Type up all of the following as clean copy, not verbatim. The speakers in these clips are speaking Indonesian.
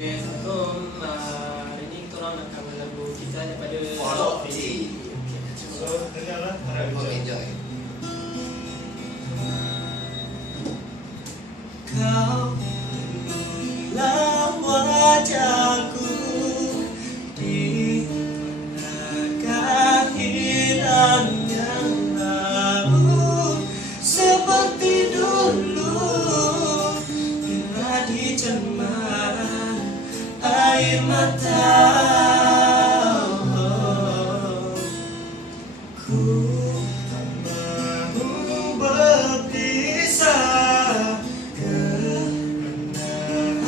Oke, Assalamualaikum. Hari ini kita orang akan lagu kita daripada Follow T. So, dengarlah para Enjoy. Kau inilah wajahku di manakah hilang yang lalu, seperti dulu bila dicemar air mata. Ku tak mau berpisah karena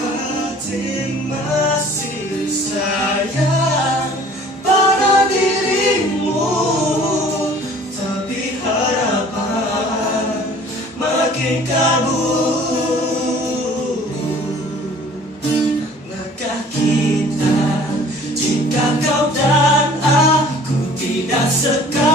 hati masih sayang pada dirimu, tapi harapan makin kabur. Pernahkah kita, jika kau dan aku tidak sekarang,